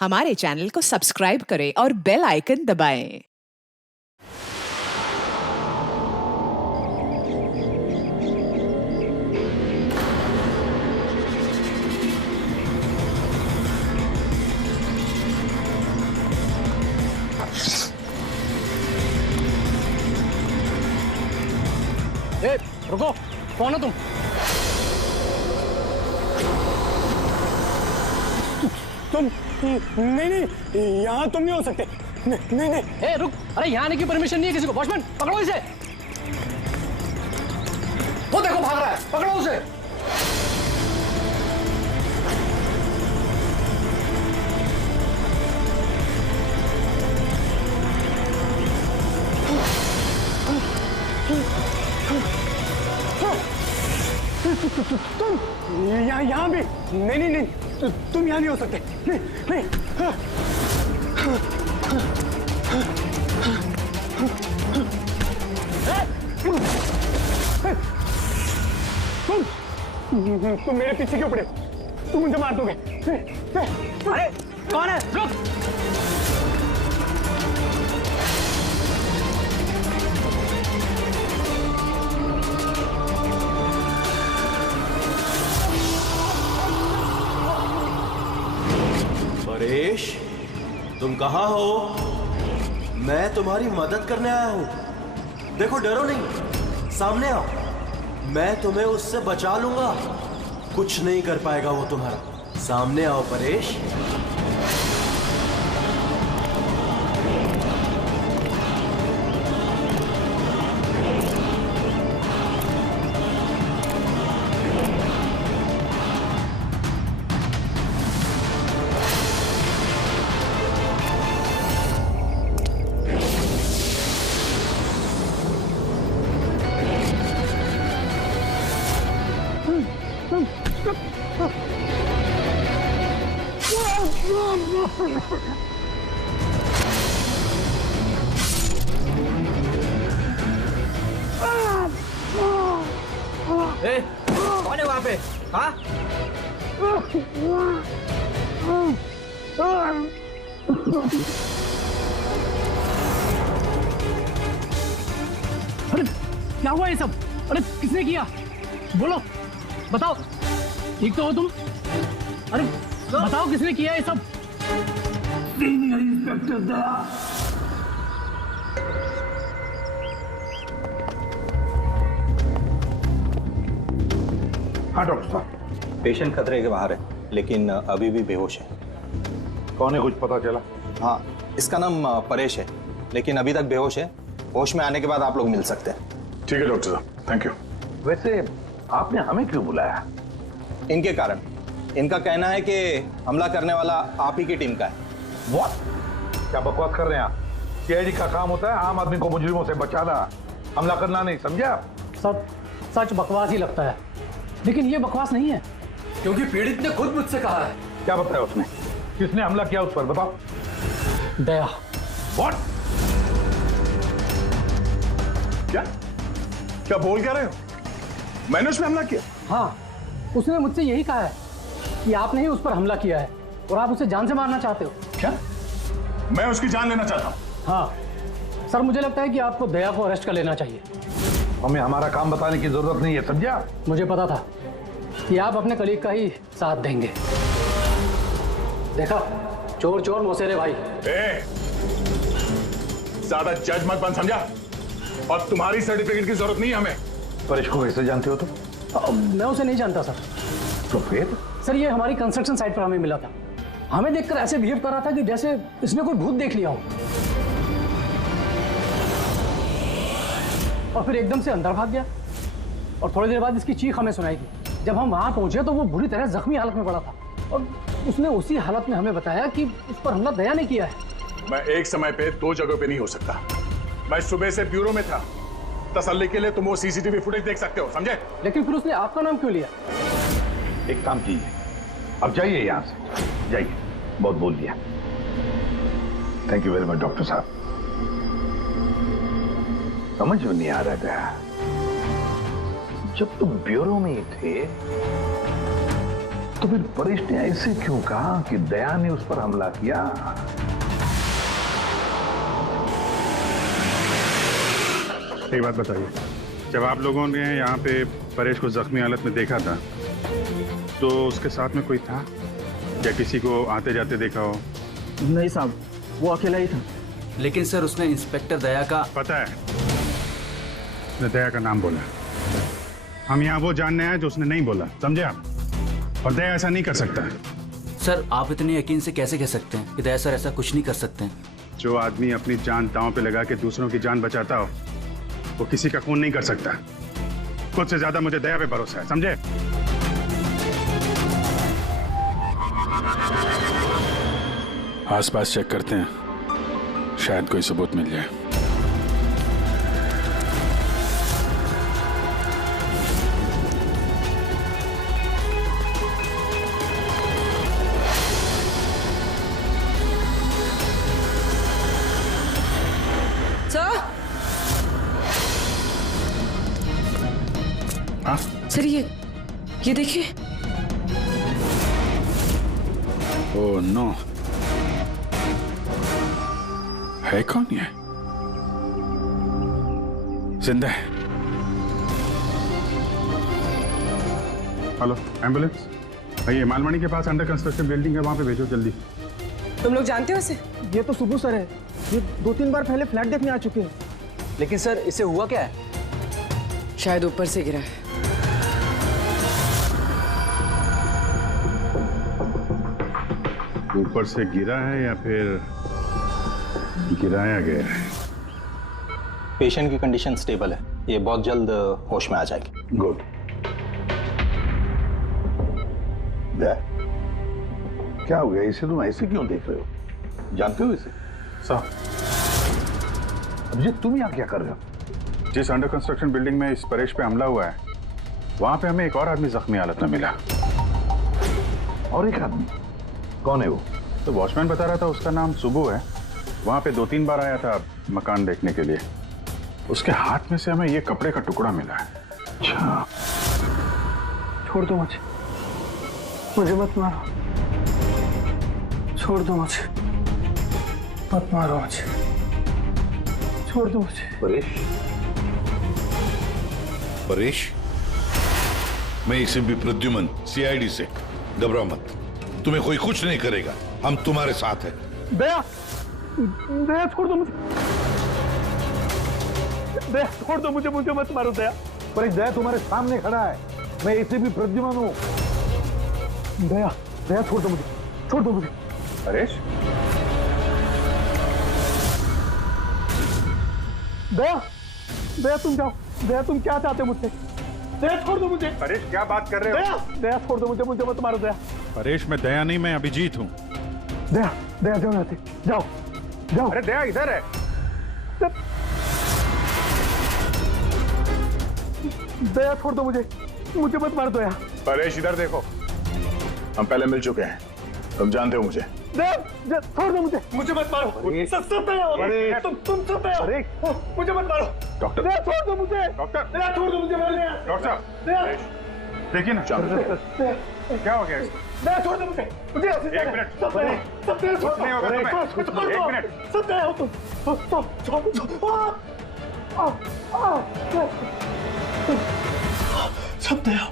हमारे चैनल को सब्सक्राइब करें और बेल आइकन दबाएं। ए, रुको, कौन हो तुम? नहीं नहीं, यहाँ तुम नहीं हो सकते। नहीं नहीं। ए, रुक! अरे यहाँ आने की परमिशन नहीं है किसी को। वॉचमैन, पकड़ो इसे। वो देखो भाग रहा है, पकड़ो उसे। तुम यहाँ भी नहीं नहीं नहीं, तुम यहाँ नहीं हो सकते। नहीं नहीं। तुम मेरे पीछे क्यों पड़े? तुम मुझे मार दोगे। अरे कौन है? रुक! परेश, तुम कहाँ हो? मैं तुम्हारी मदद करने आया हूं। देखो, डरो नहीं, सामने आओ। मैं तुम्हें उससे बचा लूंगा। कुछ नहीं कर पाएगा वो तुम्हारा। सामने आओ परेश। ए, कौन है वहाँ पे? हाँ? अरे क्या हुआ ये सब? अरे किसने किया? बोलो, बताओ। ठीक तो हो तुम? अरे बताओ, किसने किया ये सब? सीनियर इंस्पेक्टर दया। हाँ डॉक्टर साहब, पेशेंट खतरे के बाहर है, लेकिन अभी भी बेहोश है। कौन है, कुछ पता चला? हाँ, इसका नाम परेश है, लेकिन अभी तक बेहोश है। होश में आने के बाद आप लोग मिल सकते हैं। ठीक है डॉक्टर साहब, थैंक यू। वैसे आपने हमें क्यों बुलाया? इनके कारण। इनका कहना है कि हमला करने वाला आप ही की टीम का है। व्हाट? क्या बकवास कर रहे हैं आप? सीआईडी का काम होता है आम आदमी को मुजरिमों से बचाना, हमला करना नहीं, समझे आप? सच बकवास ही लगता है, लेकिन ये बकवास नहीं है, क्योंकि पीड़ित ने खुद मुझसे कहा है। क्या बताया उसने? किसने हमला किया उस पर, बताओ। दया। व्हाट? क्या क्या बोल क्या रहे हो? मैंने उस पर हमला किया? हाँ, उसने मुझसे यही कहा है कि आपने ही उस पर हमला किया है और आप उसे जान से मारना चाहते हो। क्या? मैं उसकी जान लेना चाहता हूँ? हाँ सर, मुझे लगता है कि आपको दया को अरेस्ट कर लेना चाहिए। हमें हमारा काम बताने की जरूरत नहीं है, समझे आप? मुझे पता था कि आप अपने कलीग का ही साथ देंगे। देखा, चोर चोर मौसेरे भाई। ज्यादा जज मत बन, समझा? और तुम्हारी सर्टिफिकेट की जरूरत नहीं है हमें। परेश को कैसे जानते हो तुम? मैं उसे नहीं जानता सर। तो फिर? सर, ये हमारी कंस्ट्रक्शन साइट पर हमें मिला था। हमें देखकर ऐसे बिहेव कर रहा था कि जैसे इसने कोई भूत देख लिया हो, और फिर एकदम से अंदर भाग गया। और थोड़ी देर बाद इसकी चीख हमें सुनाई दी। जब हम वहां पहुंचे तो वो बुरी तरह जख्मी हालत में पड़ा था, और उसने उसी हालत में हमें बताया कि उस पर हमला दया ने किया है। मैं एक समय पे दो जगह पे नहीं हो सकता। मैं सुबह से ब्यूरो में था। तसल्ली के लिए तुम वो सीसीटीवी फुटेज देख सकते हो, समझे? लेकिन फिर उसने आपका नाम क्यों लिया? एक काम कीजिए, अब जाइए यहाँ से, जाइए। बहुत बोल दिया। Thank you very much doctor साहब। समझ में नहीं आ रहा था, जब तुम ब्यूरो में ही थे तो फिर परेश ने ऐसे क्यों कहा कि दया ने उस पर हमला किया? एक बात बताइए, जब आप लोगों ने यहाँ पे परेश को जख्मी हालत में देखा था तो उसके साथ में कोई था या किसी को आते जाते देखा हो? नहीं साहब, वो अकेला ही था। लेकिन सर उसने इंस्पेक्टर दया का पता है, उसने दया का नाम बोला। हम यहाँ वो जानने आए जो उसने नहीं बोला, समझे आप? और दया ऐसा नहीं कर सकता। सर आप इतने यकीन से कैसे कह सकते हैं कि दया सर ऐसा कुछ नहीं कर सकते हैं? जो आदमी अपनी जान दांव पे लगा के दूसरों की जान बचाता हो वो किसी का खून नहीं कर सकता। खुद से ज्यादा मुझे दया पे भरोसा है, समझे? आसपास चेक करते हैं, शायद कोई सबूत मिल जाए। सर हाँ? सर ये देखिए। ओह नो, है कौन ये? जिंदा है। हेलो एम्बुलेंस, भैया मालमणी के पास अंडर कंस्ट्रक्शन बिल्डिंग है, वहां पे भेजो जल्दी। तुम लोग जानते हो इसे? ये तो सुबह सर है, ये 2-3 बार पहले फ्लैट देखने आ चुके हैं। लेकिन सर इससे हुआ क्या है? शायद ऊपर से गिरा है। ऊपर से गिरा है या फिर गिराया गया है? पेशेंट की कंडीशन स्टेबल है, ये बहुत जल्द होश में आ जाएगी। गुड। क्या हो गया? इसे तुम ऐसे क्यों देख रहे हो? जानते हो इसे? साहब, अभिजीत तुम यहाँ क्या कर रहे हो? जिस अंडर कंस्ट्रक्शन बिल्डिंग में इस परेश पे हमला हुआ है वहां पे हमें एक और आदमी जख्मी हालत में मिला। और एक आदमी? कौन है वो? तो वॉचमैन बता रहा था उसका नाम सुबू है, वहां पे 2-3 बार आया था मकान देखने के लिए। उसके हाथ में से हमें ये कपड़े का टुकड़ा मिला है। अच्छा, छोड़ दो मुझे मत मारो, छोड़ दो मुझे, मत मारो मुझे, छोड़ दो मुझे। परेश, परेश, मैं एसीपी प्रद्युमन, सीआईडी से। घबराओ मत, तुम्हें कोई कुछ नहीं करेगा, हम तुम्हारे साथ हैं। दया, दया छोड़ दो मुझे, दया छोड़ दो मुझे, मुझे मत मारो दया। परेश दया तुम्हारे सामने खड़ा है, मैं एसीपी प्रद्युमन हूँ। दया, दया छोड़ दो मुझे, छोड़ दो मुझे। परेश, दया, दया तुम जाओ, दया तुम क्या चाहते हो मुझसे? दया छोड़ दो मुझे। परेश क्या बात कर रहे हो? दया, दया छोड़ दो मुझे, मुझे मत मारो दया। परेश मैं दया नहीं, मैं अभिजीत हूँ। दया, दया जाओ यहाँ से, जाओ, जाओ। अरे दया इधर है। दया छोड़ दो मुझे, मुझे मत मार दो दया। परेश इधर देखो, हम पहले मिल चुके हैं, तुम जानते हो मुझे। दया छोड़ दो मुझे, मुझे मत मारो। सब दया हो, तुम सब दया हो, मुझे मत मारो। डॉक्टर, दया छोड़ दो मुझे, डॉक्टर, दया छोड़ दो मुझे, डॉक्टर साहब, देखिए ना क्या हो गया इसको? दया छोड़ दो मुझे, मुझे एक मिनट, सब दया छोड़ कुछ नहीं होगा तुम्हें। एक मिनट, सब दया हो तुम, सब दया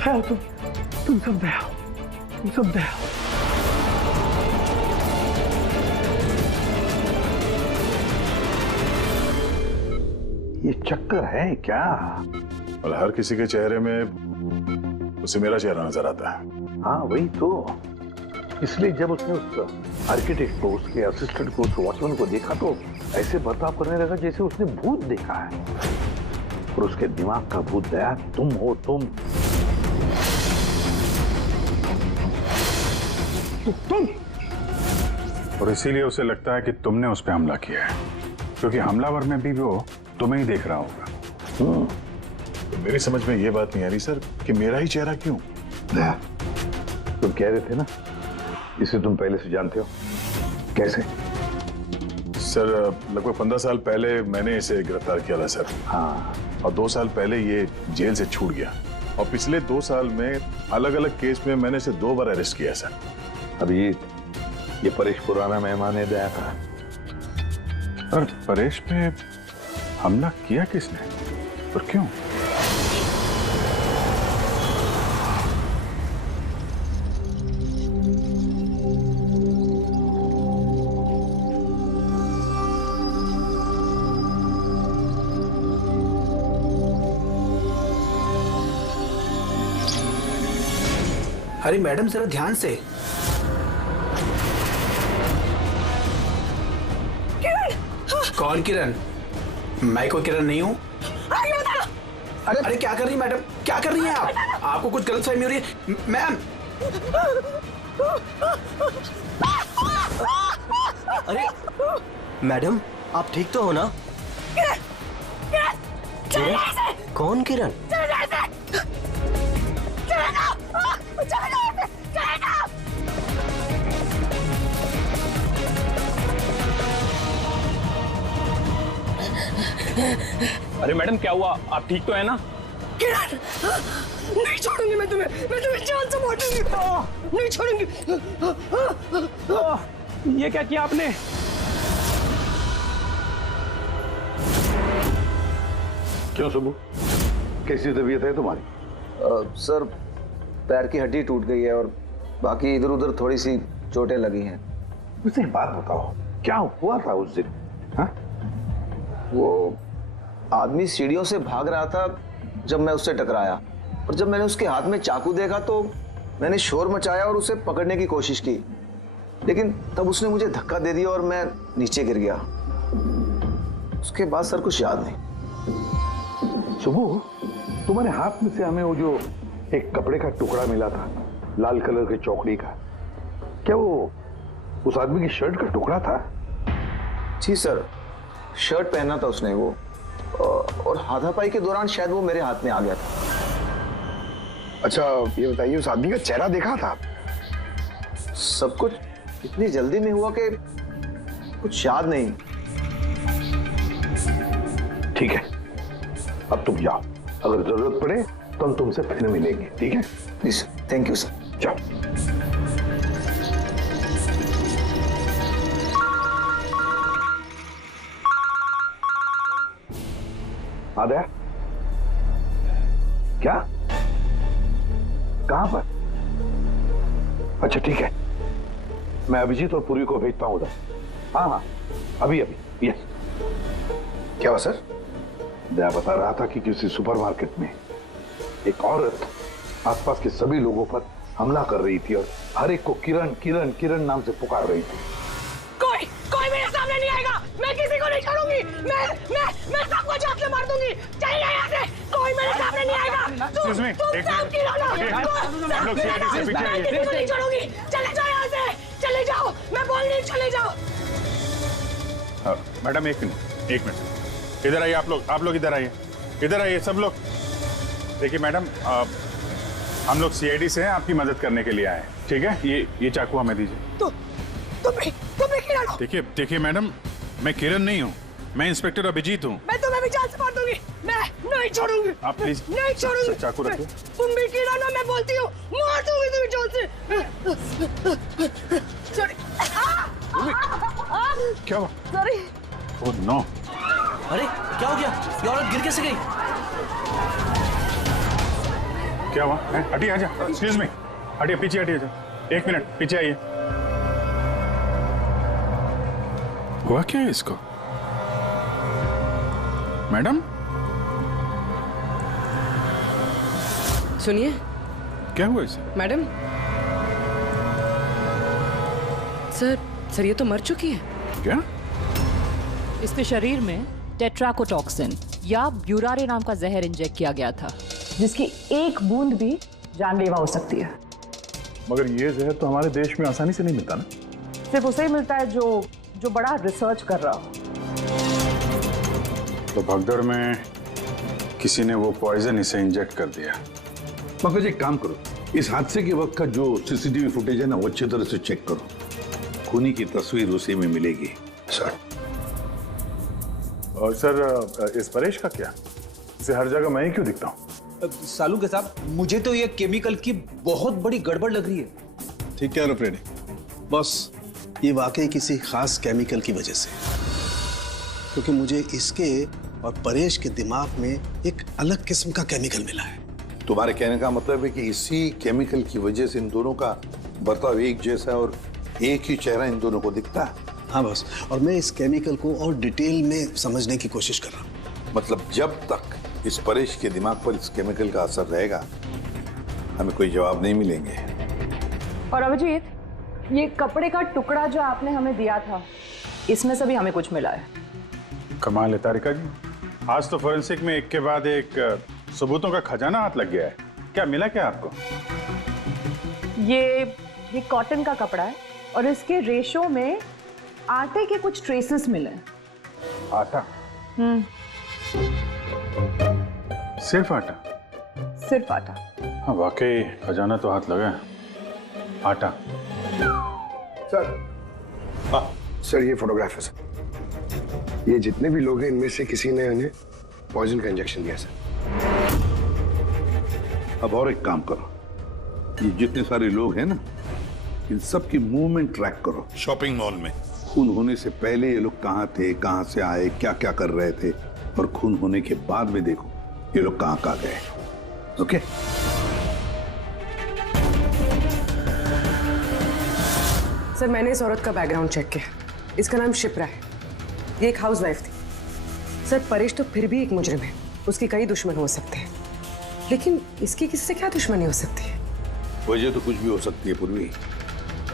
हो तुम सब दया हो, तुम सब दया हो। ये चक्कर है क्या? और हर किसी के चेहरे में उसे मेरा चेहरा नजर आता है। हाँ वही तो, इसलिए जब उसने उस आर्किटेक्ट को, उसके असिस्टेंट को, उस वॉचमैन को देखा तो ऐसे बर्ताव करने लगा जैसे उसने भूत देखा है। और उसके दिमाग का भूत दया तुम हो, तुम। और इसीलिए उसे लगता है कि तुमने उस पर हमला किया है, क्योंकि हमलावर में भी वो तुम्हें ही देख रहा होगा। तो मेरी समझ में ये बात नहीं आ रही सर कि मेरा ही चेहरा क्यों? दया, तुम कह रहे थे ना इसे तुम पहले से जानते हो, कैसे? सर लगभग 15 साल पहले मैंने इसे गिरफ्तार किया था सर। हाँ, और 2 साल पहले ये जेल से छूट गया। और पिछले 2 साल में अलग अलग केस में मैंने इसे 2 बार अरेस्ट किया सर। अभिजीत, ये परेश पुराना मेहमान है दया का। पर परेश पे हमला किया किसने और क्यों? अरे मैडम जरा ध्यान से। कौन किरण? मैं कोई किरण नहीं हूँ। अरे क्या कर रही मैडम, क्या कर रही हैं आप? आपको कुछ गलतफहमी हो रही है मैम। अरे मैडम, आप ठीक तो हो ना? किरण? कौन किरण? अरे मैडम क्या हुआ, आप ठीक तो है ना? किरण, नहीं छोड़ूंगी मैं तुम्हें जान से मारूंगी, नहीं छोड़ूंगी। ये क्या किया आपने? क्यों सुबू, कैसी तबीयत है तुम्हारी? सर, पैर की हड्डी टूट गई है और बाकी इधर उधर थोड़ी सी चोटें लगी हैं। मुझे एक बात बताओ, क्या हुआ था उस दिन? हाँ? वो आदमी सीढ़ियों से भाग रहा था जब मैं उससे टकराया, और जब मैंने उसके हाथ में चाकू देखा तो मैंने शोर मचाया और उसे पकड़ने की कोशिश की, लेकिन तब उसने मुझे धक्का दे दिया और मैं नीचे गिर गया। उसके बाद सर कुछ याद नहीं। सुबू, तुम्हारे हाथ में से हमें वो जो एक कपड़े का टुकड़ा मिला था, लाल कलर की चौकड़ी का, क्या वो उस आदमी की शर्ट का टुकड़ा था? जी सर, शर्ट पहना था उसने वो, और हाथापाई के दौरान शायद वो मेरे हाथ में आ गया था। अच्छा ये बताइए, उस आदमी का चेहरा देखा था? सब कुछ इतनी जल्दी में हुआ कि कुछ याद नहीं। ठीक है, अब तुम जाओ, अगर जरूरत पड़े तो हम तुमसे फिर मिलेंगे, ठीक है? Please, thank you sir. जाओ। आदया, क्या? कहां पर? अच्छा ठीक है, मैं अभिजीत और पूरी को भेजता हूं उधर। हाँ हाँ, अभी अभी। यस। क्या हुआ सर? दया बता रहा था कि किसी सुपरमार्केट में एक औरत आसपास के सभी लोगों पर हमला कर रही थी और हर एक को किरण किरण किरण नाम से पुकार रही थी। कोई मेरे सामने नहीं आएगा, मैं किसी को नहीं छोड़ूंगी, मैं सबको जान से मार दूंगी। चलिए यहाँ से, कोई मेरे सामने नहीं आएगा। तुम सब किरण हो, मैं किसी को नहीं छोड़ूंगी। चले जाओ यहाँ से, चले जाओ, मैं बोल रही, चले जाओ। मैडम एक मिनट, इधर आइए आप लोग इधर आइए सब लोग। देखिए मैडम, हम लोग सीआईडी से हैं, आपकी मदद करने के लिए आए हैं, ठीक है? ये चाकू हमें दीजिए। तुम भी किरण हो? देखिए मैडम, मैं किरण नहीं हूँ, मैं इंस्पेक्टर अभिजीत हूँ। मैं तुम्हें भी जान से मार दूंगी, मैं नहीं छोड़ूंगी। आप प्लीज नहीं छोड़ूंगी। चाकू रखिए। तुम भी किरण हो, मैं बोलती हूँ, मार दूंगी तुम्हें जान से। क्या हुआ? सॉरी। Oh no. अरे क्या हो गया? ये औरत गिर कैसे गई? क्या हुआ? हटिए, आजा। एक्सक्यूज मी, हटिए, पीछे हटिए। 1 मिनट पीछे आइए। हुआ क्या है इसको? मैडम सुनिए। क्या हुआ इसे? मैडम, सर ये तो मर चुकी है। क्या? इसके शरीर में टेट्राकोटॉक्सिन या ब्यूरारे नाम का जहर इंजेक्ट किया गया था, जिसकी एक बूंद भी जानलेवा हो सकती है। मगर ये जहर तो हमारे देश में आसानी से नहीं मिलता ना? सिर्फ उसे ही मिलता है जो बड़ा रिसर्च कर रहा हो। तो भगदड़ में किसी ने वो पॉइजन इसे इंजेक्ट कर दिया। मगर एक काम करो, इस हादसे के वक्त का जो सीसीटीवी फुटेज है ना, वो अच्छी तरह से चेक करो। खूनी की तस्वीर उसी में मिलेगी। सर। और सर, इस परेश का क्या? इसे हर जगह मैं ही क्यों दिखता हूँ? सालू के साहब, मुझे तो ये केमिकल की बहुत बड़ी गड़बड़ लग रही है। ठीक कह रहे हो फ्रेडी बॉस, ये वाकई किसी खास केमिकल की वजह से, क्योंकि मुझे इसके और परेश के दिमाग में एक अलग किस्म का केमिकल मिला है। तुम्हारे कहने का मतलब है कि इसी केमिकल की वजह से इन दोनों का बर्ताव एक जैसा और एक ही चेहरा इन दोनों को दिखता है। हाँ बॉस, और मैं इस केमिकल को और डिटेल में समझने की कोशिश कर रहा हूँ। मतलब जब तक इस परेश के दिमाग पर इस केमिकल का असर रहेगा, हमें कोई जवाब नहीं मिलेंगे। और अभिजीत, ये कपड़े का टुकड़ा जो आपने हमें दिया था, इसमें से भी हमें कुछ मिला है। कमाल है तारिका जी, आज तो फोरेंसिक में एक के बाद एक सबूतों का खजाना हाथ लग गया है। क्या मिला क्या आपको? ये कॉटन का कपड़ा है और इसके रेशो में आटे के कुछ ट्रेसेस मिले। आटा? सिर्फ आटा? सिर्फ आटा। हाँ वाकई खजाना तो हाथ लगा है। आटा। सर ये फोटोग्राफ है सर। ये जितने भी लोग हैं इनमें से किसी ने उन्हें पॉइजन का इंजेक्शन दिया सर। अब और एक काम करो, ये जितने सारे लोग हैं ना, इन सब की मूवमेंट ट्रैक करो। शॉपिंग मॉल में खून होने से पहले ये लोग कहाँ थे, कहाँ से आए, क्या क्या कर रहे थे, और खून होने के बाद में देखो ये लोग कहाँ कहाँ गए। ओके? सर मैंने इस औरत का बैकग्राउंड चेक किया। इसका नाम शिप्रा है। ये एक हाउसवाइफ थी। सर परेश तो फिर भी एक मुजरिम है, उसके कई दुश्मन हो सकते हैं, लेकिन इसकी किससे क्या दुश्मनी हो सकती है? वजह तो कुछ भी हो सकती है पूर्वी,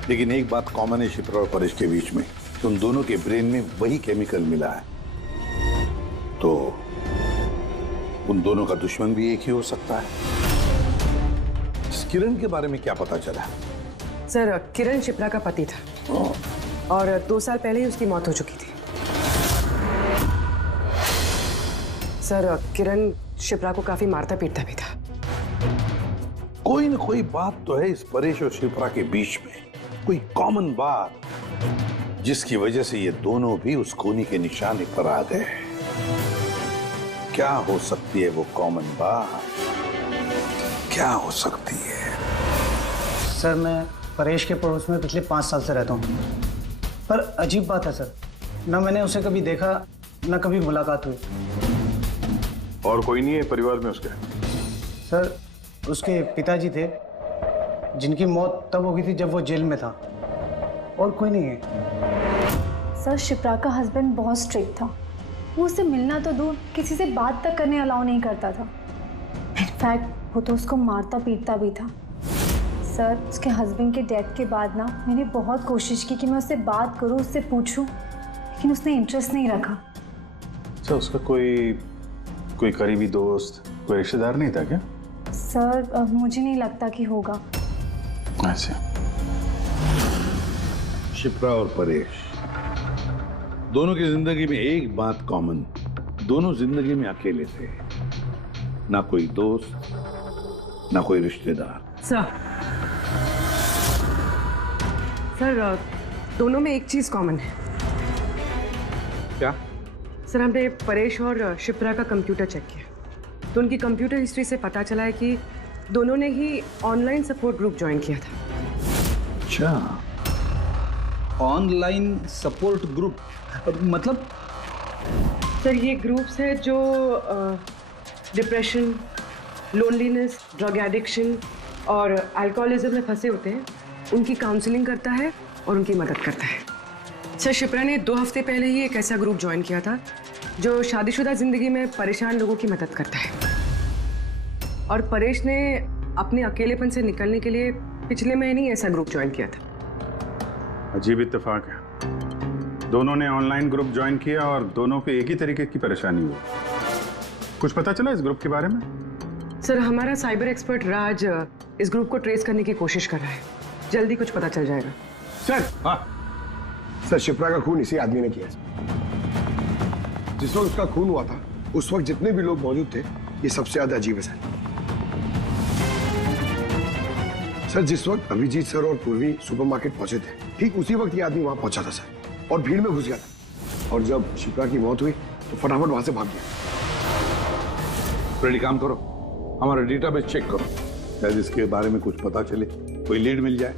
लेकिन एक बात कॉमन है शिप्रा और परेश के बीच में, तुम दोनों के ब्रेन में वही केमिकल मिला है, तो उन दोनों का दुश्मन भी एक ही हो सकता है। इस किरण के बारे में क्या पता चला? सर किरण शिप्रा का पति था और 2 साल पहले ही उसकी मौत हो चुकी थी। सर किरण शिप्रा को काफी मारता पीटता भी था। कोई ना कोई बात तो है इस परेश और शिप्रा के बीच में, कोई कॉमन बात, जिसकी वजह से ये दोनों भी उस खूनी के निशाने पर आ गए। क्या हो सकती है वो कॉमन बात? क्या हो सकती है? सर मैं परेश के पड़ोस में पिछले 5 साल से रहता हूँ, पर अजीब बात है सर, ना मैंने उसे कभी देखा, ना कभी मुलाकात हुई। और कोई नहीं है परिवार में उसके? सर उसके पिताजी थे, जिनकी मौत तब हो गई थी जब वो जेल में था, और कोई नहीं है। सर शिप्रा का हस्बैंड बहुत स्ट्रिक्ट था। वो उससे मिलना तो दूर, किसी से बात तक करने अलाउ नहीं करता था। इनफैक्ट वो तो उसको मारता पीटता भी था। सर उसके हस्बैंड के डेथ के बाद ना मैंने बहुत कोशिश की कि मैं उससे बात करूं, उससे पूछूं, लेकिन उसने इंटरेस्ट नहीं रखा। अच्छा, उसका कोई करीबी दोस्त, कोई रिश्तेदार नहीं था क्या? सर मुझे नहीं लगता कि होगा। अच्छा। शिप्रा और परेश दोनों की जिंदगी में एक बात कॉमन, दोनों जिंदगी में अकेले थे, ना कोई दोस्त, ना कोई रिश्तेदार। सर दोनों में एक चीज कॉमन है। क्या? सर हमने परेश और शिप्रा का कंप्यूटर चेक किया, तो उनकी कंप्यूटर हिस्ट्री से पता चला है कि दोनों ने ही ऑनलाइन सपोर्ट ग्रुप ज्वाइन किया था। अच्छा, ऑनलाइन सपोर्ट ग्रुप मतलब? सर ये ग्रुप्स है जो डिप्रेशन, लोनलीनेस, ड्रग एडिक्शन और अल्कोहलिज्म में फंसे होते हैं, उनकी काउंसलिंग करता है और उनकी मदद करता है। सर शिप्रा ने 2 हफ्ते पहले ही एक ऐसा ग्रुप ज्वाइन किया था जो शादीशुदा जिंदगी में परेशान लोगों की मदद करता है, और परेश ने अपने अकेलेपन से निकलने के लिए पिछले महीने ही ऐसा ग्रुप ज्वाइन किया था। अजीब इत्तेफाक है, दोनों ने ऑनलाइन ग्रुप ज्वाइन किया और दोनों को एक ही तरीके की परेशानी हुई। कुछ पता चला इस ग्रुप के बारे में? सर हमारा साइबर एक्सपर्ट राज इस ग्रुप को ट्रेस करने की कोशिश कर रहा है, जल्दी कुछ पता चल जाएगा। सर सर शिप्रा का खून इसी आदमी ने किया। जिस वक्त उसका खून हुआ था उस वक्त जितने भी लोग मौजूद थे, ये सबसे ज्यादा अजीब है सर। जिस वक्त अभिजीत सर और पूर्वी सुपरमार्केट पहुंचे थे, ठीक उसी वक्त ये आदमी वहां पहुंचा था सर, और भीड़ में घुस गया था, और जब शिप्रा की मौत हुई तो फटाफट वहां से भाग गया। रेडी, काम करो, हमारा डेटाबेस चेक करो, शायद इसके बारे में कुछ पता चले, कोई लीड मिल जाए।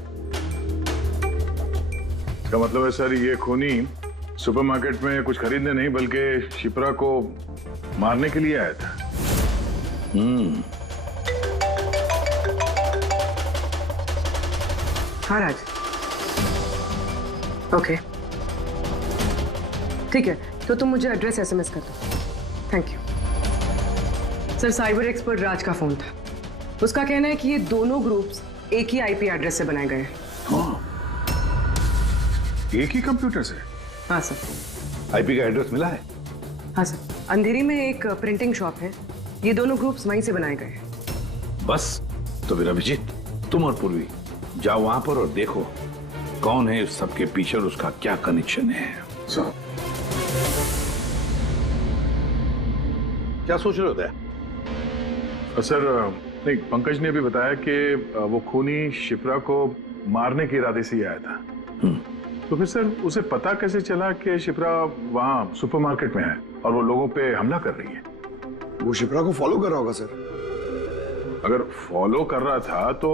इसका मतलब है सर ये खूनी सुपरमार्केट में कुछ खरीदने नहीं बल्कि शिप्रा को मारने के लिए आया था। हाँ राज, ओके ठीक है, तो तुम मुझे एड्रेस एसएमएस कर दो। Thank you sir. Cyber expert Raj का फोन था, उसका कहना है कि ये दोनों ग्रुप्स एक ही आईपी एड्रेस से बनाए गए हैं। एक ही कंप्यूटर से? हाँ सर। आईपी का एड्रेस मिला है? हाँ सर, अंधेरी में एक प्रिंटिंग शॉप है, ये दोनों ग्रुप्स वहीं से बनाए गए हैं। बस तो फिर अभिजीत, तुम और पूर्वी जाओ वहां पर और देखो कौन है इस सबके पीछे और उसका क्या कनेक्शन है। सर क्या सोच रहे होते हैं? सर नहीं, पंकज ने भी बताया कि वो खूनी शिप्रा को मारने के इरादे से ही आया था। तो फिर सर उसे पता कैसे चला कि शिप्रा वहां सुपरमार्केट में है और वो लोगों पे हमला कर रही है? वो शिप्रा को फॉलो कर रहा होगा सर। अगर फॉलो कर रहा था तो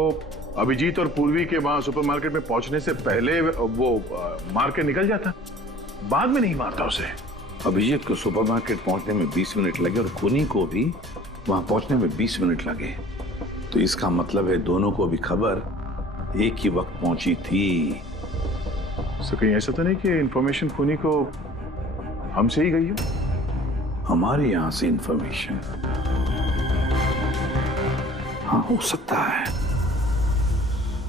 अभिजीत और पूर्वी के वहां सुपरमार्केट में पहुंचने से पहले वो मार के निकल जाता, बाद में नहीं मारता उसे। अभिजीत को सुपरमार्केट पहुंचने में 20 मिनट लगे और खूनी को भी वहां पहुंचने में 20 मिनट लगे, तो इसका मतलब है दोनों को भी खबर एक ही वक्त पहुंची थी। सर कहीं ऐसा तो नहीं कि इंफॉर्मेशन खूनी को हमसे ही गई हो? हमारे यहां से इंफॉर्मेशन? हाँ हो सकता है।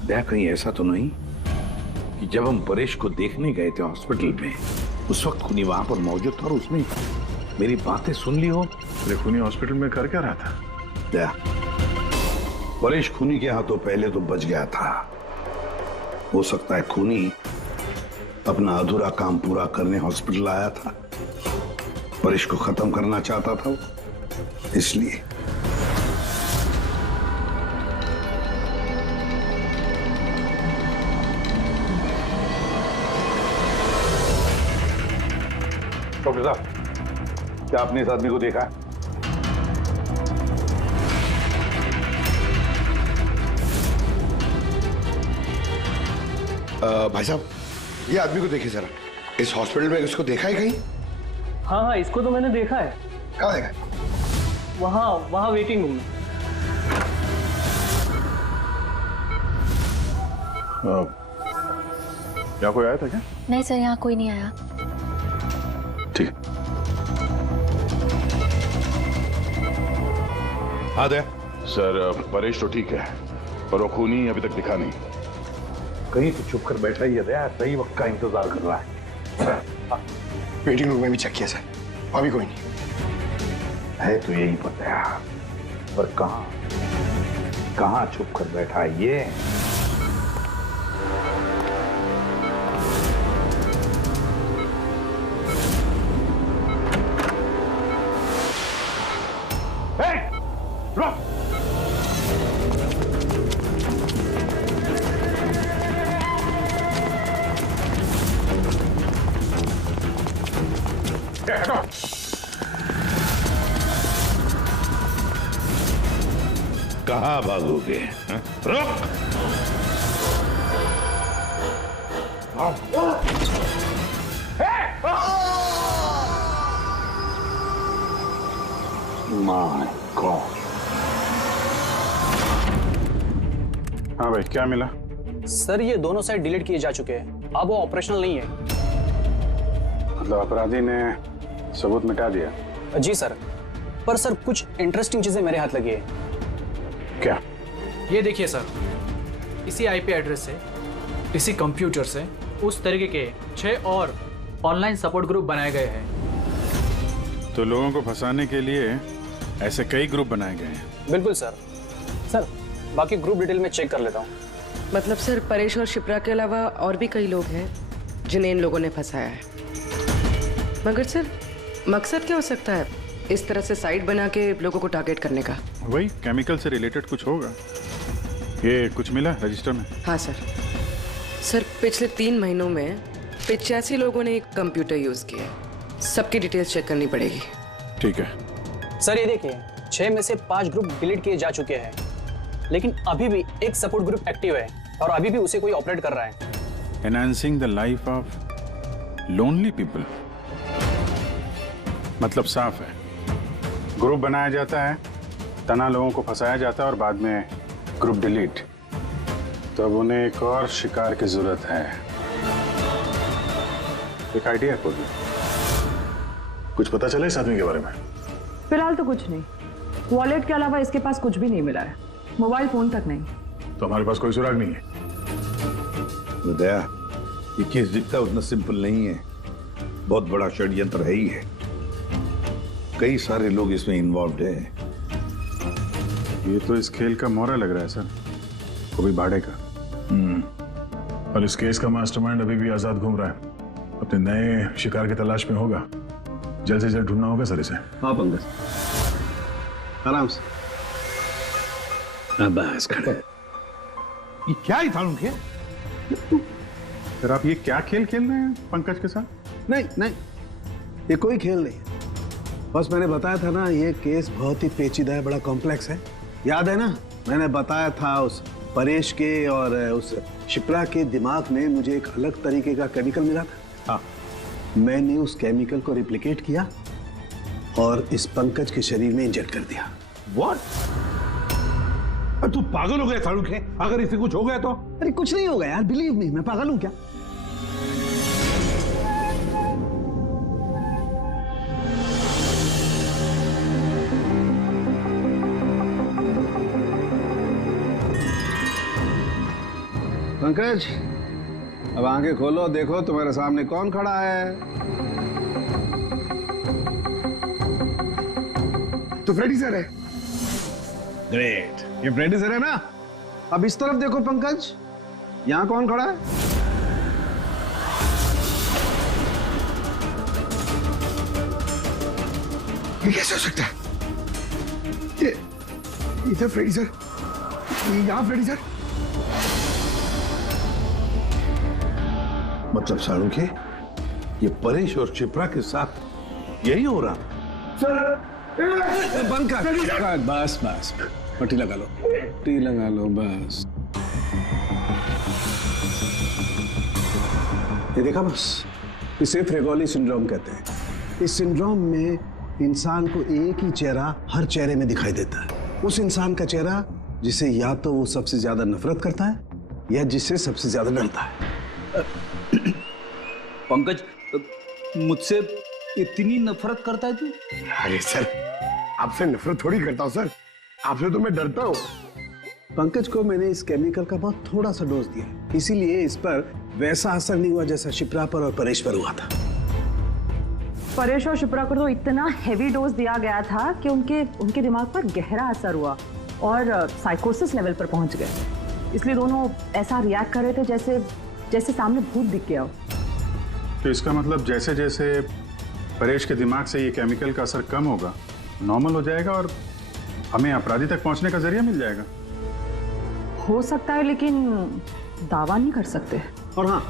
क्या कहीं ऐसा तो नहीं कि जब हम परेश को देखने गए थे हॉस्पिटल में, उस वक्त खूनी वहां पर मौजूद था और उसने मेरी बातें सुन ली हो? खूनी हॉस्पिटल में कर क्या रहा था? क्या परेश खूनी के हाथों पहले तो बच गया था, हो सकता है खूनी अपना अधूरा काम पूरा करने हॉस्पिटल आया था, परेश को खत्म करना चाहता था इसलिए। डॉक्टर साहब, क्या आपने इस आदमी को देखा? भाई साहब, ये आदमी को देखिए जरा, इस हॉस्पिटल में इसको देखा है कहीं? हाँ हाँ, इसको तो मैंने देखा है। कहाँ देखा है? वहाँ वेटिंग रूम में। यहाँ कोई आया था क्या? नहीं सर, यहाँ कोई नहीं आया। ठीक। हाँ दे सर, परेश तो ठीक है पर वो खूनी अभी तक दिखा नहीं। कहीं तो छुप कर बैठा ही है, सही वक्त का इंतजार कर रहा है। वेटिंग रूम में भी चेक किया सर, अभी कोई नहीं है। तो यही पता है, पर कहाँ छुप कर बैठा है ये? कहाँ भागोगे? रुक! My God! हाँ भाई, क्या मिला? सर ये दोनों साइड डिलीट किए जा चुके हैं, अब वो ऑपरेशनल नहीं है। मतलब अपराधी ने सबूत मिटा दिया? जी सर, पर सर कुछ इंटरेस्टिंग चीजें मेरे हाथ लगी है। क्या? ये देखिए सर, इसी आईपी एड्रेस से, इसी कंप्यूटर से उस तरीके के 6 और ऑनलाइन सपोर्ट ग्रुप बनाए गए हैं। तो लोगों को फंसाने के लिए ऐसे कई ग्रुप बनाए गए हैं? बिल्कुल सर। सर बाकी ग्रुप डिटेल में चेक कर लेता हूँ। मतलब सर, परेश और शिप्रा के अलावा और भी कई लोग हैं जिन्हें इन लोगों ने फंसाया है। मगर सर मकसद क्या हो सकता है इस तरह से साइट बना के लोगों को टारगेट करने का? वही केमिकल से रिलेटेड कुछ होगा। ये कुछ मिला रजिस्टर में? हाँ सर। सर पिछले 3 महीनों में 85 लोगों ने एक कंप्यूटर यूज किया है। सबकी डिटेल्स चेक करनी पड़ेगी। ठीक है सर। ये देखिए, 6 में से 5 ग्रुप डिलीट किए जा चुके हैं, लेकिन अभी भी एक सपोर्ट ग्रुप एक्टिव है और अभी भी उसे कोई ऑपरेट कर रहा है। Enhancing the life of lonely people, मतलब साफ है, ग्रुप बनाया जाता है, तना लोगों को फंसाया जाता है और बाद में ग्रुप डिलीट। तब उन्हें एक और शिकार की जरूरत है। एक आइडिया है कोई? कुछ पता चला इस आदमी के बारे में? फिलहाल तो कुछ नहीं। वॉलेट के अलावा इसके पास कुछ भी नहीं मिला है, मोबाइल फोन तक नहीं। तो हमारे पास कोई सुराग नहीं है। दया, ये केस दिखता उतना सिंपल नहीं है, बहुत बड़ा षड्यंत्र है ही है। कई सारे लोग इसमें इन्वॉल्व है। ये तो इस खेल का मोहरा लग रहा है सर, कोई भाड़े का। और इस केस का मास्टरमाइंड अभी भी आजाद घूम रहा है, अपने नए शिकार की तलाश में होगा। जल्द से जल्द ढूंढना होगा सर इसे। हाँ पंकज, आराम से। बस खड़े। ये क्या ही था उनके? सर आप ये क्या खेल खेल रहे हैं पंकज के साथ? नहीं नहीं, ये कोई खेल नहीं है। बस मैंने बताया था ना, ये केस बहुत ही पेचीदा है, बड़ा कॉम्प्लेक्स है। याद है ना, मैंने बताया था उस परेश के और उस शिप्रा के दिमाग में मुझे एक अलग तरीके का केमिकल मिला था। हाँ, मैंने उस केमिकल को रिप्लिकेट किया और इस पंकज के शरीर में इंजेक्ट कर दिया। What? तू पागल हो गया फारूक है? अगर इसे कुछ हो गया तो? अरे कुछ नहीं होगा यार, बिलीव मी, मैं पागल हूं क्या? पंकज, अब आंखें खोलो, देखो तुम्हारे सामने कौन खड़ा है। तो फ्रेडी सर है। ग्रेट, ये फ्रेडी सर है ना। अब इस तरफ देखो पंकज, यहां कौन खड़ा है? ये कैसे हो सकता है? ये इधर फ्रेडी सर, यहां फ्रेडी सर। मतलब शाहरुख है, ये परेश और शिप्रा के साथ यही हो रहा? बंद कर। बस बस, पट्टी लगा लो, पट्टी लगा लो बस। ये देखा बस, इसे फ्रेगोली सिंड्रोम कहते हैं। इस सिंड्रोम में इंसान को एक ही चेहरा हर चेहरे में दिखाई देता है। उस इंसान का चेहरा जिसे या तो वो सबसे ज्यादा नफरत करता है या जिससे सबसे ज्यादा डरता है। पंकज, मुझसे इतनी नफरत करता है तू? अरे सर, आपसे नफरत थोड़ी करता हूं सर, आपसे तो मैं डरता हूं। पंकज को मैंने इस केमिकल का बहुत थोड़ा सा डोज दिया, इसीलिए इस पर वैसा असर नहीं हुआ जैसा शिप्रा पर और परेश पर हुआ था। परेश और शिप्रा को तो इतना हैवी डोज दिया गया था कि उनके दिमाग पर गहरा असर हुआ और साइकोसिस लेवल पर पहुंच गए। इसलिए दोनों ऐसा रिएक्ट कर रहे थे जैसे सामने भूत दिख गया हो। तो इसका मतलब जैसे जैसे परेश के दिमाग से ये केमिकल का असर कम होगा, नॉर्मल हो जाएगा और हमें अपराधी तक पहुंचने का जरिया मिल जाएगा। हो सकता है, लेकिन दावा नहीं कर सकते। और हाँ,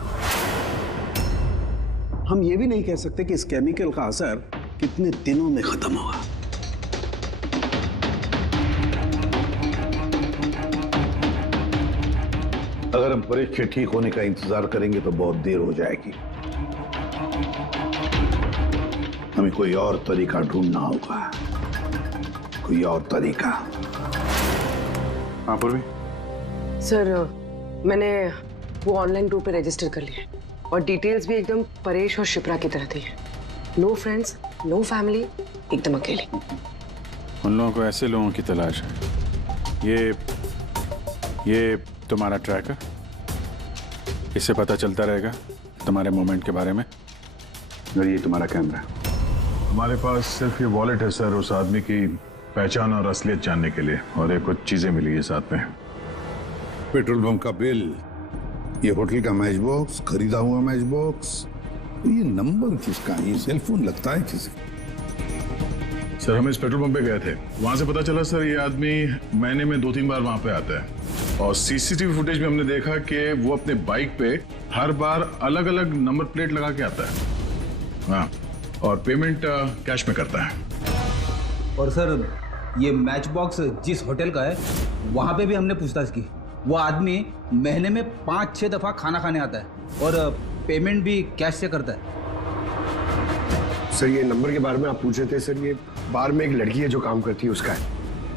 हम ये भी नहीं कह सकते कि इस केमिकल का असर कितने दिनों में खत्म होगा। अगर हम परेश के ठीक होने का इंतजार करेंगे तो बहुत देर हो जाएगी। हमें कोई और तरीका ढूंढना होगा, कोई और तरीका। हाँ पूर्वी। सर, मैंने वो ऑनलाइन ग्रुप पे रजिस्टर कर लिया और डिटेल्स भी एकदम परेश और शिप्रा की तरह थी। नो फ्रेंड्स, नो फैमिली, एकदम अकेले। उन लोगों को ऐसे लोगों की तलाश है। ये तुम्हारा ट्रैकर, इससे पता चलता रहेगा तुम्हारे मूवमेंट के बारे में। और ये तुम्हारा कैमरा। हमारे पास सिर्फ ये वॉलेट है सर, उस आदमी की पहचान और असलियत जानने के लिए, और एक कुछ चीजें मिली है साथ में। पेट्रोल पंप का बिल, ये होटल का मैच बॉक्स, खरीदा हुआ मैच बॉक्स, ये नंबर किसका? ये सेलफोन लगता है किसी? सर, हम इस पेट्रोल पंप पे गए थे, वहां से पता चला सर ये आदमी महीने में 2-3 बार वहां पे आता है और सीसीटीवी फुटेज में हमने देखा कि वो अपने बाइक पे हर बार अलग अलग नंबर प्लेट लगा के आता है। हाँ, और पेमेंट कैश में करता है। और सर, ये मैच बॉक्स जिस होटल का है वहाँ पे भी हमने पूछताछ की। वो आदमी महीने में 5-6 दफ़ा खाना खाने आता है और पेमेंट भी कैश से करता है। सर ये नंबर के बारे में आप पूछ रहे थे सर, ये बार में एक लड़की है जो काम करती है उसका है।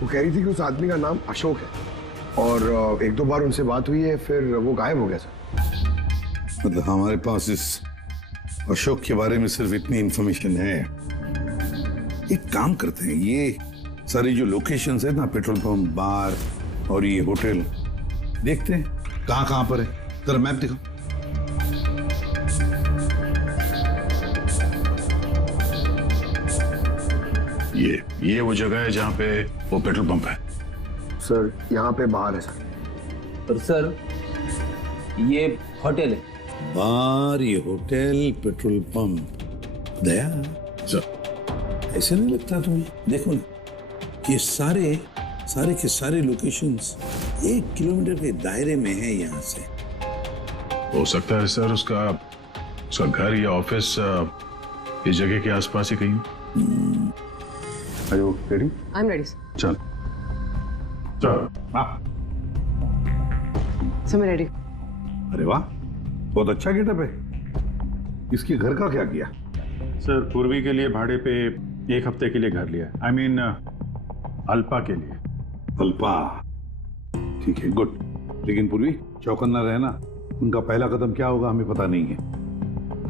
वो कह रही थी कि उस आदमी का नाम अशोक है और 1-2 बार उनसे बात हुई है, फिर वो गायब हो गया सर। मतलब हमारे पास इस अशोक के बारे में सिर्फ इतनी इंफॉर्मेशन है। एक काम करते हैं, ये सारी जो लोकेशंस है ना, पेट्रोल पंप, बार और ये होटल, देखते हैं कहाँ कहाँ पर है। जरा मैप दिखाओ। ये वो जगह है जहाँ पे वो पेट्रोल पंप है। सर यहाँ पे बाहर है सर। और सर ये होटल है। बार, ये होटल, पेट्रोल पंप। दया सर, ऐसे नहीं लगता तुम्हें? देखो ना, ये सारे के सारे लोकेशंस 1 किलोमीटर के दायरे में है यहाँ से। हो सकता है सर उसका घर या ऑफिस इस जगह के आसपास ही कहीं। Are you ready? I'm ready. चल हाँ। So मैं ready. अरे वाह, बहुत अच्छा गेटअप है। इसके घर का क्या किया? सर पूर्वी के लिए भाड़े पे 1 हफ्ते के लिए घर लिया। I mean अल्पा के लिए। अल्पा, ठीक है, गुड। लेकिन पूर्वी चौकन्ना रहना, उनका पहला कदम क्या होगा हमें पता नहीं है।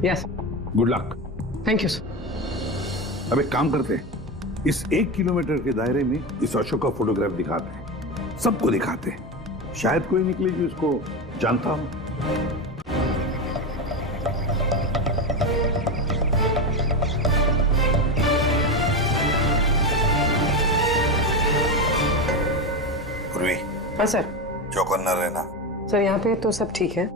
Yes. Good luck. Thank you, sir. अब एक काम करते हैं, इस 1 किलोमीटर के दायरे में इस अशोक का फोटोग्राफ दिखाते हैं, सबको दिखाते हैं, शायद कोई निकले जो इसको जानता हो। पूर्वी। हाँ सर। चौकन्ना रहना। सर यहाँ पे तो सब ठीक है।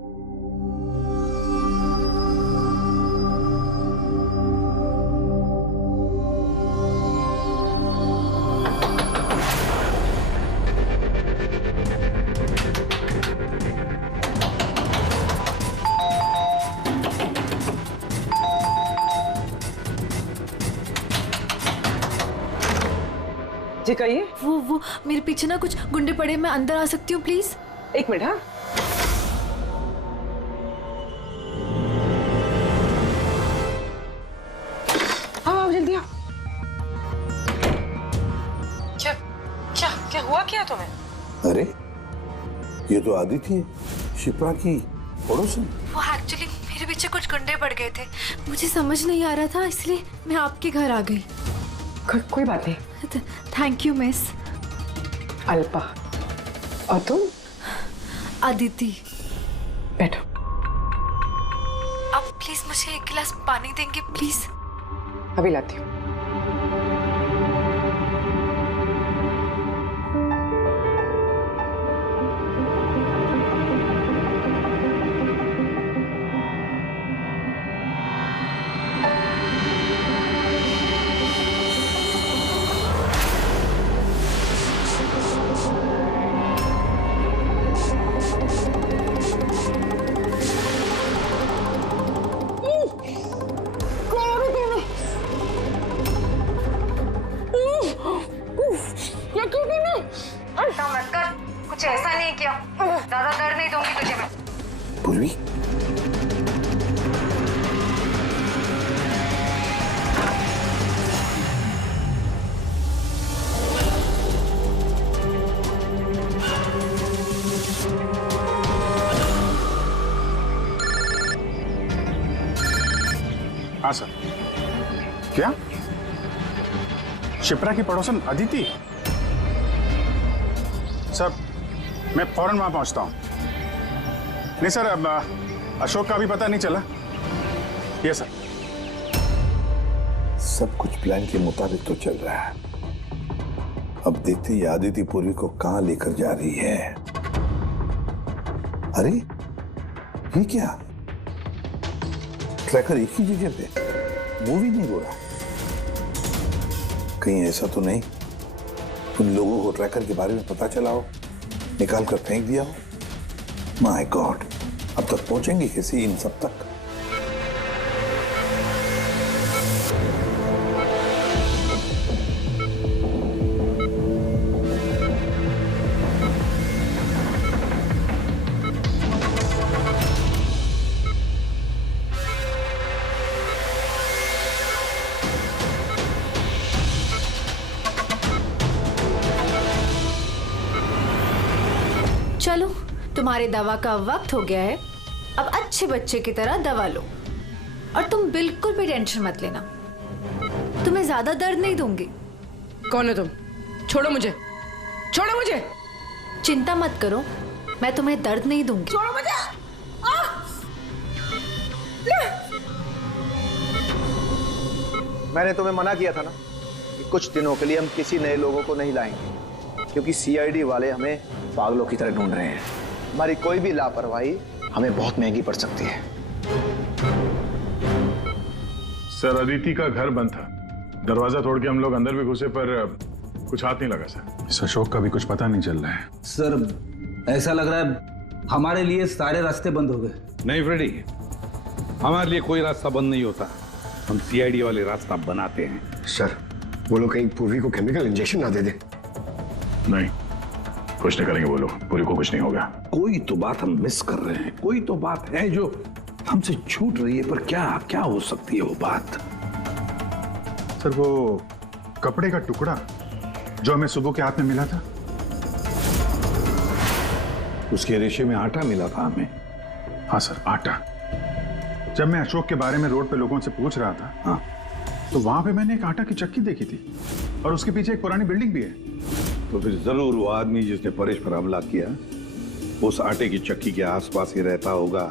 जी कहिए। वो मेरे पीछे ना कुछ गुंडे पड़े, मैं अंदर आ सकती हूँ प्लीज? 1 मिनट। हाँ आओ जल्दी आओ। क्या क्या क्या हुआ क्या तुम्हें? अरे ये तो आदित्य है, शिप्रा की पड़ोसन। वो एक्चुअली मेरे पीछे कुछ गुंडे पड़ गए थे, मुझे समझ नहीं आ रहा था, इसलिए मैं आपके घर आ गई। कोई बात नहीं। Thank you miss. अल्पा। और तुम? अदिति। बैठो। अब प्लीज मुझे 1 गिलास पानी देंगे प्लीज? अभी लाती हूँ। कुछ ऐसा नहीं किया, ज्यादा दर्द नहीं दूंगी तुझे मैं। पूर्वी, हाँ सर। क्या शिप्रा की पड़ोसन अदिति? सर मैं फौरन वहां पहुंचता हूं। नहीं सर, अब अशोक का भी पता नहीं चला। ये सर। सब कुछ प्लान के मुताबिक तो चल रहा है। अब देखते ही आदिति पूर्वी को कहां लेकर जा रही है। अरे ये क्या, ट्रैकर एक ही जगह पे मूवी नहीं हो रहा। कहीं ऐसा तो नहीं उन लोगों को ट्रैकर के बारे में पता चला हो, निकाल कर फेंक दिया हो। माय गॉड, अब तक पहुंचेंगे कैसे इन सब तक? चलो, तुम्हारे दवा का वक्त हो गया है। अब अच्छे बच्चे की तरह दवा लो और तुम बिल्कुल भी टेंशन मत लेना। तुम्हें ज्यादा दर्द नहीं दूंगी। कौन हो तुम? छोड़ो मुझे, छोड़ो मुझे। चिंता मत करो, मैं तुम्हें दर्द नहीं दूंगी। छोड़ो मुझे। मैंने तुम्हें मना किया था ना कि कुछ दिनों के लिए हम किसी नए लोगों को नहीं लाएंगे, क्योंकि सीआईडी वाले हमें पागलों की तरह ढूंढ रहे हैं। हमारी कोई भी लापरवाही हमें बहुत महंगी पड़ सकती है। सर, अदिति का घर बंद था, दरवाजा तोड़ के हम लोग अंदर भी घुसे पर कुछ हाथ नहीं लगा सर। इस अशोक का भी कुछ पता नहीं चल रहा है। सर, ऐसा लग रहा है हमारे लिए सारे रास्ते बंद हो गए। नहीं फ्रेडी, हमारे लिए कोई रास्ता बंद नहीं होता, हम सीआईडी वाले रास्ता बनाते हैं। सर, वो लोग कहीं पूर्वी को केमिकल इंजेक्शन ना दे दे। नहीं, कुछ नहीं करेंगे वो लोग, पूरी को कुछ नहीं होगा। कोई तो बात हम मिस कर रहे हैं, कोई तो बात है जो हमसे छूट रही है, पर क्या हो सकती है वो बात? सर, वो कपड़े का टुकड़ा जो हमें सुबह के हाथ में मिला था, उसके रेशे में आटा मिला था हमें। हाँ सर, आटा। जब मैं अशोक के बारे में रोड पे लोगों से पूछ रहा था, हाँ, तो वहां पे मैंने एक आटा की चक्की देखी थी और उसके पीछे एक पुरानी बिल्डिंग भी है। तो फिर जरूर वो आदमी जिसने परेश पर हमला किया उस आटे की चक्की के आसपास ही रहता होगा,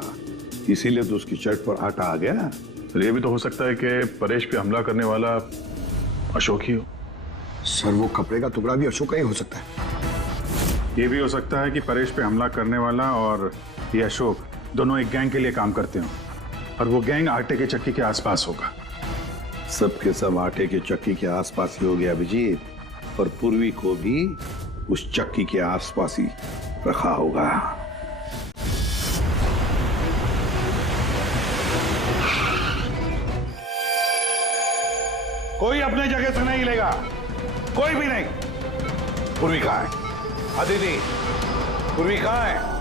इसीलिए तो उसकी शर्ट पर आटा आ गया। सर, ये भी तो हो सकता है कि परेश पे हमला करने वाला अशोक ही हो। सर, वो कपड़े का टुकड़ा भी अशोक का ही हो सकता है। ये भी हो सकता है कि परेश पे हमला करने वाला और ये अशोक दोनों एक गैंग के लिए काम करते हो और वो गैंग आटे के चक्की के आसपास होगा। सबके सब आटे के चक्की के आसपास ही हो गया अभिजीत, और पूर्वी को भी उस चक्की के आसपास ही रखा होगा। कोई अपने जगह से नहीं लेगा, कोई भी नहीं। पूर्वी कहाँ है? अदिति, पूर्वी कहाँ है?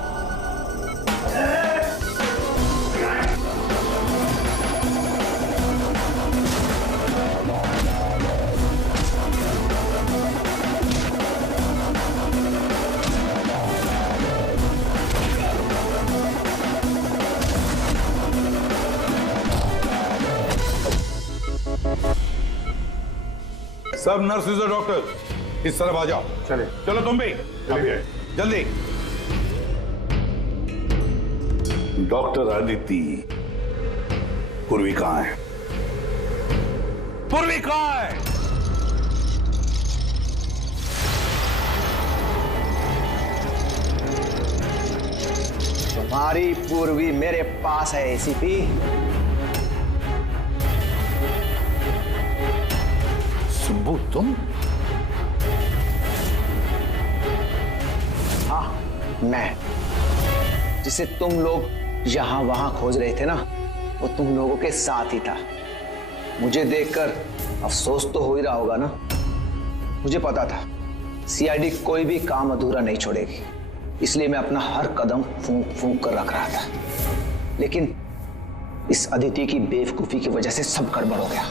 सब नर्सेज और डॉक्टर इस तरफ आ जाओ। चले, चलो तुम भी जल्दी। डॉक्टर अदिति, पूर्वी कहाँ है? पूर्वी कहाँ है? तुम्हारी पूर्वी मेरे पास है एसीपी। सुब्बू, तुम? हाँ, मैं। जिसे तुम लोग यहां वहां खोज रहे थे ना, वो तुम लोगों के साथ ही था। मुझे देखकर अफसोस तो हो ही रहा होगा ना। मुझे पता था सीआईडी कोई भी काम अधूरा नहीं छोड़ेगी, इसलिए मैं अपना हर कदम फूंक फूंक कर रख रहा था। लेकिन इस अदिति की बेवकूफी की वजह से सब गड़बड़ हो गया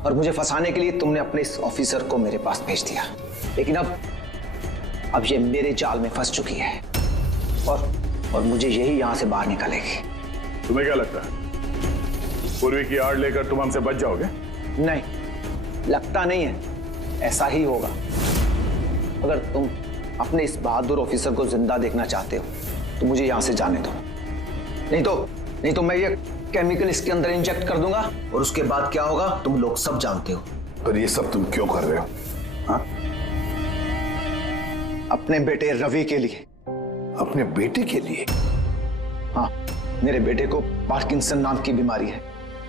और मुझे फंसाने के लिए तुमने अपने इस ऑफिसर को मेरे पास भेज दिया। लेकिन अब ये मेरे जाल में फंस चुकी है और मुझे यही यहां से बाहर निकालेगी। तुम्हें क्या लगता है पूर्वी की आड़ लेकर तुम हमसे बच जाओगे? नहीं, लगता नहीं है, ऐसा ही होगा। अगर तुम अपने इस बहादुर ऑफिसर को जिंदा देखना चाहते हो तो मुझे यहां से जाने दो, नहीं तो मैं ये केमिकल इसके अंदर इंजेक्ट कर दूंगा और उसके बाद क्या होगा तुम लोग सब जानते हो। पर ये सब तुम क्यों कर रहे हो? हाँ? अपने बेटे रवि के लिए। अपने बेटे के लिए? हाँ, मेरे बेटे को पार्किंसन नाम की बीमारी है।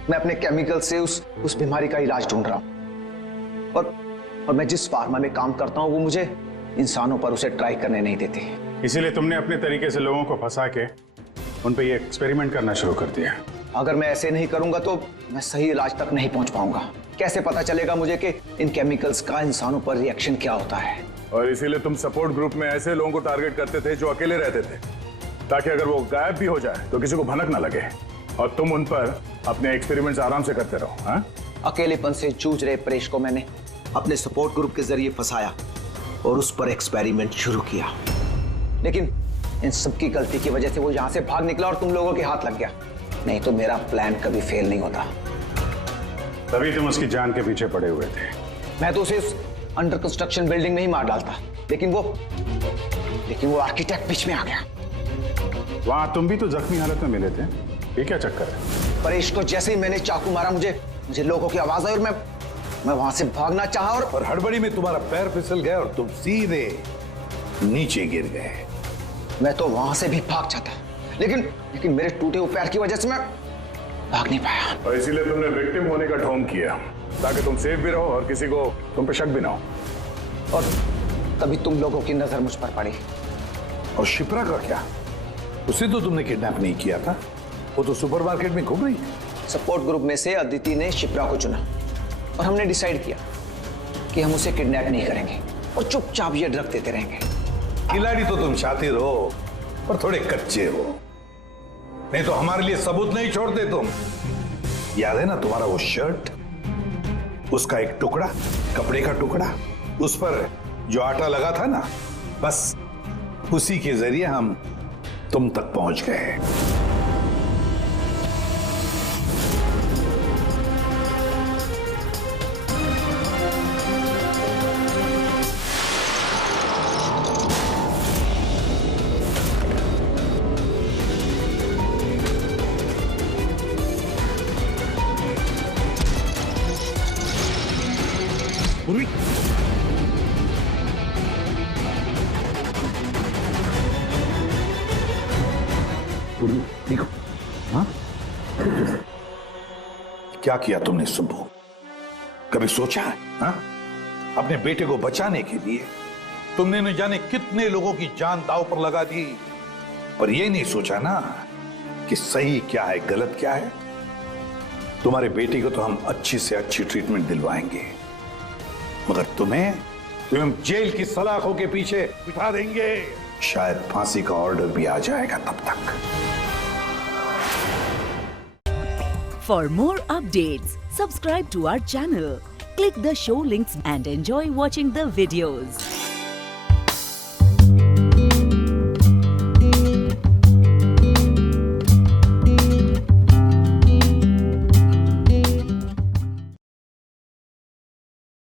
मैं अपने केमिकल से उस बीमारी का इलाज ढूंढ रहा हूं और मैं जिस फार्मा में काम करता हूं वो मुझे इंसानों पर उसे ट्राई करने नहीं देती। इसीलिए तुमने अपने तरीके से लोगों को फंसा के उन पे ये एक्सपेरिमेंट करना शुरू कर दिया। अगर मैं ऐसे नहीं करूंगा तो मैं सही इलाज तक नहीं पहुंच पाऊंगा। कैसे पता चलेगा मुझे कि इन केमिकल्स का इंसानों पर रिएक्शन क्या होता है? और इसीलिए तुम सपोर्ट ग्रुप में ऐसे लोगों को टारगेट करते थे जो अकेले रहते थे, ताकि अगर वो गायब भी हो जाए तो किसी को भनक ना लगे और तुम उन पर अपने एक्सपेरिमेंट्स आराम से करते रहो। हाँ? अकेलेपन से जूझ रहे परेश को मैंने अपने सपोर्ट ग्रुप के जरिए फंसाया और उस पर एक्सपेरिमेंट शुरू किया। लेकिन इन सबकी गलती की वजह से वो यहाँ से भाग निकला और तुम लोगों के हाथ लग गया। नहीं तो मेरा प्लान कभी फेल नहीं होता। तभी तुम उसकी जान के पीछे पड़े हुए थे। मैं तो उसे उस अंडर कंस्ट्रक्शन बिल्डिंग में ही मार डालता, लेकिन वो आर्किटेक्ट बीच में आ गया। वहां तुम भी तो जख्मी हालत में मिले थे, ये क्या चक्कर है? परेश को जैसे ही मैंने चाकू मारा, मुझे लोगों की आवाज आई और मैं वहां से भागना चाहा और हड़बड़ी में तुम्हारा पैर फिसल गया और तुम सीधे नीचे गिर गए। मैं तो वहां से भी भाग जाता, लेकिन मेरे टूटे हुए पैर की वजह से मैं भाग नहीं पाया। और इसीलिए तुमने विक्टिम होने का ढोंग किया, ताकि तुम सेफ भी रहो और किसी को तुम पे शक भी ना हो। और तभी तुम लोगों की नजर मुझ पर पड़ी। और शिप्रा का क्या? उसे तो तुमने किडनैप नहीं किया था, वो तो सुपरमार्केट में घूम रही थी। सपोर्ट ग्रुप में से अदिति ने शिप्रा को चुना और हमने डिसाइड किया कि हम उसे किडनैप नहीं करेंगे और चुपचाप ये ड्रग देते रहेंगे। खिलाड़ी तो तुम शातिर हो, पर थोड़े कच्चे हो, नहीं तो हमारे लिए सबूत नहीं छोड़ते तुम। याद है ना तुम्हारा वो शर्ट, उसका एक टुकड़ा, कपड़े का टुकड़ा, उस पर जो आटा लगा था ना, बस उसी के जरिए हम तुम तक पहुंच गए। देखो, हाँ? क्या किया तुमने सुब्बू? कभी सोचा है? हाँ? अपने बेटे को बचाने के लिए तुमने न जाने कितने लोगों की जान दांव पर लगा दी, पर यह नहीं सोचा ना कि सही क्या है, गलत क्या है। तुम्हारे बेटे को तो हम अच्छी से अच्छी ट्रीटमेंट दिलवाएंगे, मगर तुम्हें हम जेल की सलाखों के पीछे बिठा देंगे। शायद फांसी का ऑर्डर भी आ जाएगा तब तक। For more updates, subscribe to our channel, click the show links and enjoy watching the videos.